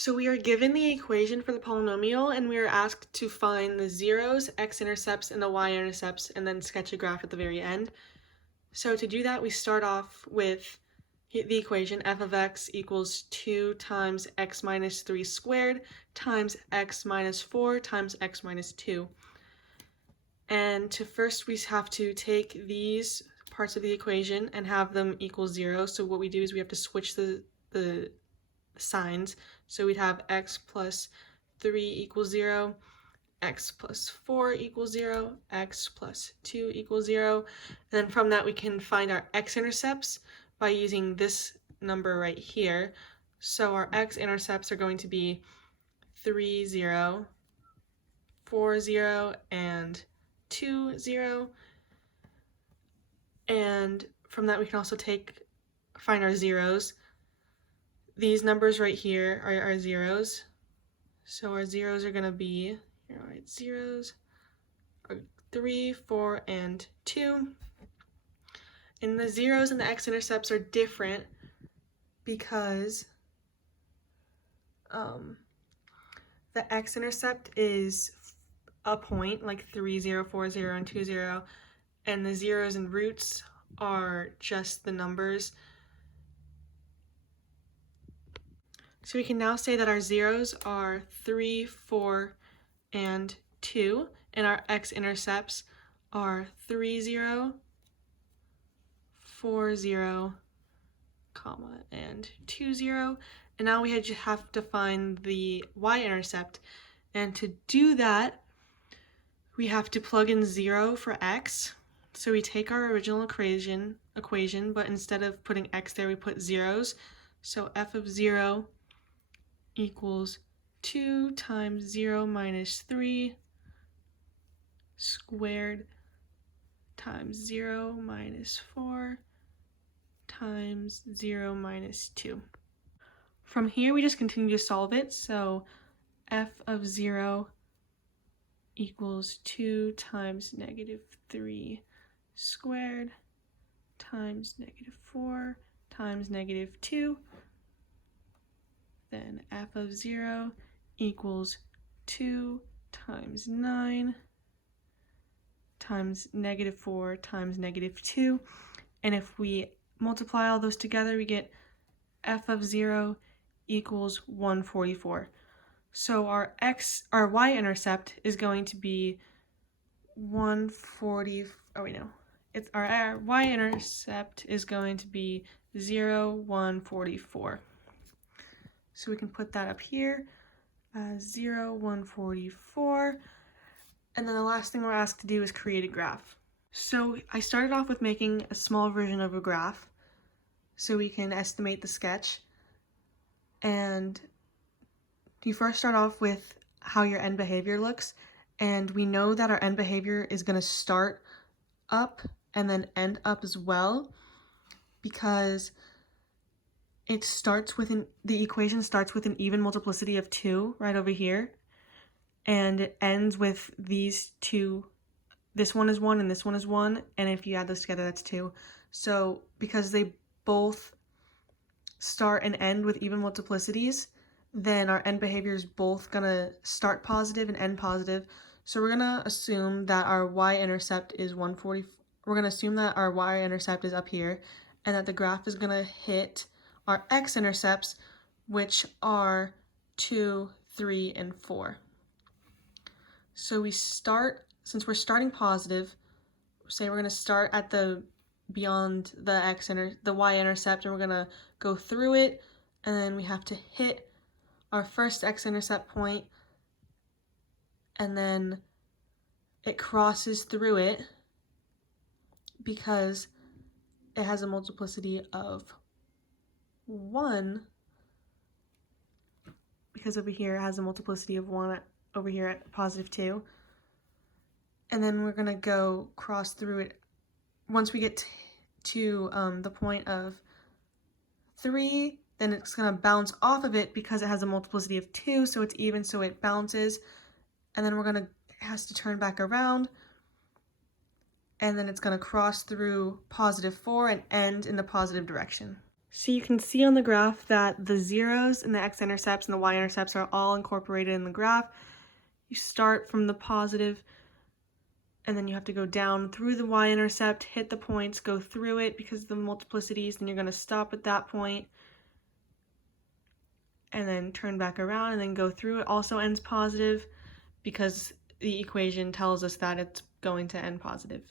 So we are given the equation for the polynomial and we are asked to find the zeros, x-intercepts, and the y-intercepts and then sketch a graph at the very end. So to do that, we start off with the equation f of x equals 2 times x minus 3 squared times x minus 4 times x minus 2. And first we have to take these parts of the equation and have them equal 0. So what we do is we have to switch the signs. So we'd have x plus 3 equals 0, x plus 4 equals 0, x plus 2 equals 0. And then from that we can find our x-intercepts by using this number right here. So our x-intercepts are going to be 3, 0, 4, 0, and 2, 0. And from that we can also find our zeros. These numbers right here are our zeros. So our zeros are going to be, here I'll write zeros, 3, 4, and 2. And the zeros and the x-intercepts are different because the x-intercept is a point, like 3, 0, 4, 0, and 2, 0, and the zeros and roots are just the numbers. So we can now say that our zeros are 3, 4, and 2, and our x-intercepts are 3, 0, 4, 0, comma, and 2, 0. And now we have to find the y-intercept. And to do that, we have to plug in 0 for x. So we take our original equation, but instead of putting x there, we put zeros. So f of 0 equals 2 times 0 minus 3 squared times 0 minus 4 times 0 minus 2. From here, we just continue to solve it. So f of 0 equals 2 times negative 3 squared times negative 4 times negative 2. Then f of 0 equals 2 times 9 times negative 4 times negative 2. And if we multiply all those together, we get f of 0 equals 144. So our y-intercept is going to be 140. Oh wait, no. It's our y-intercept is going to be 0, 144. So we can put that up here as 0, 144. And then the last thing we're asked to do is create a graph. So I started off with making a small version of a graph so we can estimate the sketch. And you first start off with how your end behavior looks. And we know that our end behavior is going to start up and then end up as well because the equation starts with an even multiplicity of 2 right over here. And it ends with these two. This one is 1 and this one is 1, and if you add those together, that's 2. So because they both start and end with even multiplicities, then our end behavior is both gonna start positive and end positive. So we're gonna assume that our y-intercept is 140. We're gonna assume that our y-intercept is up here, and that the graph is gonna hit our x-intercepts, which are 2, 3, and 4. So since we're starting positive, say we're going to start at beyond the y-intercept, and we're going to go through it, and then we have to hit our first x-intercept point, and then it crosses through it because it has a multiplicity of 1, because over here it has a multiplicity of 1 over here at positive 2. And then we're going to go cross through it. Once we get to the point of 3, then it's going to bounce off of it because it has a multiplicity of 2, so it's even, so it bounces. And then it has to turn back around. And then it's going to cross through positive 4 and end in the positive direction. So you can see on the graph that the zeros and the x-intercepts and the y-intercepts are all incorporated in the graph. You start from the positive, and then you have to go down through the y-intercept, hit the points, go through it because of the multiplicities, then you're going to stop at that point, and then turn back around and then go through. It also ends positive because the equation tells us that it's going to end positive.